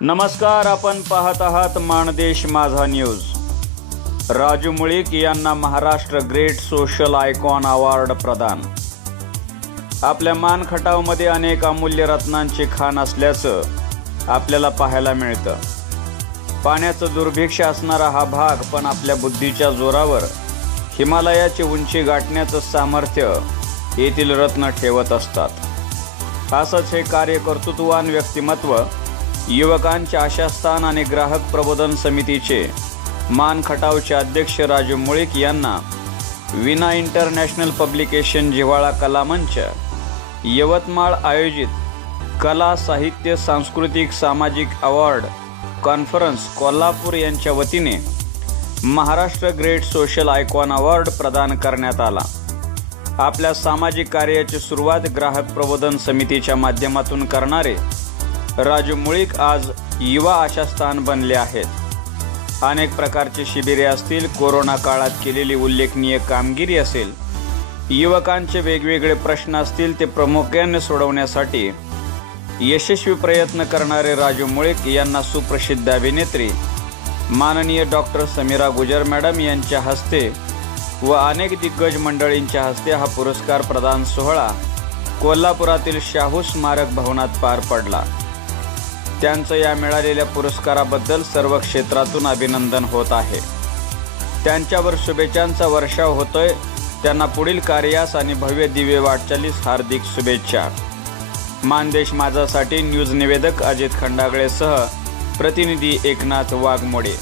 नमस्कार, आपण पाहत आहात मानदेश माझा न्यूज। राजू मुळीक यांना Maharashtra great social icon award प्रदान। आपल्या मानखटावमध्ये अनेक अमूल्य रत्नांची खाण असल्याचं आपल्याला पाहायला मिळतं। पाण्याचं दुर्भिक्ष असणारा हा भाग पण आपल्या बुद्धीच्या जोरावर हिमालयाची उंची गाठण्याचं सामर्थ्य येथील रत्न ठेवत असतात। असंच हे कार्य कर्तृत्ववान व्यक्तिमत्व युवकांचे आशास्थान आणि ग्राहक प्रबोधन समितीचे मानखटावचे अध्यक्ष राजू मुळीक यांना विना इंटरनॅशनल पब्लिकेशन जिव्हाळा कला मंच यवतमाळ आयोजित कला साहित्य सांस्कृतिक सामाजिक अवॉर्ड कॉन्फरन्स कोल्हापूर यांच्या वतीने Maharashtra great social icon award प्रदान करण्यात आला। आपल्या सामाजिक कार्याची सुरुवात ग्राहक प्रबोधन समितीच्या माध्यमातून करणारे राजू मुळीक आज युवा आशास्थान बनले आहेत। अनेक प्रकारचे शिबिरे असतील, कोरोना काळात केलेली उल्लेखनीय कामगिरी असेल, युवकांचे वेगवेगळे प्रश्न असतील, ते प्रामुख्याने सोडवण्यासाठी यशस्वी प्रयत्न करणारे राजू मुळीक यांना सुप्रसिद्ध अभिनेत्री माननीय डॉक्टर समीरा गुजर मॅडम यांच्या हस्ते व अनेक दिग्गज मंडळींच्या हस्ते हा पुरस्कार प्रदान सोहळा कोल्हापुरातील शाहू स्मारक भवनात पार पडला। त्यांचं या मिळालेल्या पुरस्काराबद्दल सर्व क्षेत्रातून अभिनंदन होत आहे। त्यांच्यावर शुभेच्छांचा वर्षाव होतोय। त्यांना पुढील कार्यास आणि भव्य दिव्य वाटचालीस हार्दिक शुभेच्छा। मानदेश माझासाठी न्यूज निवेदक अजित खंडागळेसह प्रतिनिधी एकनाथ वाघमोडे।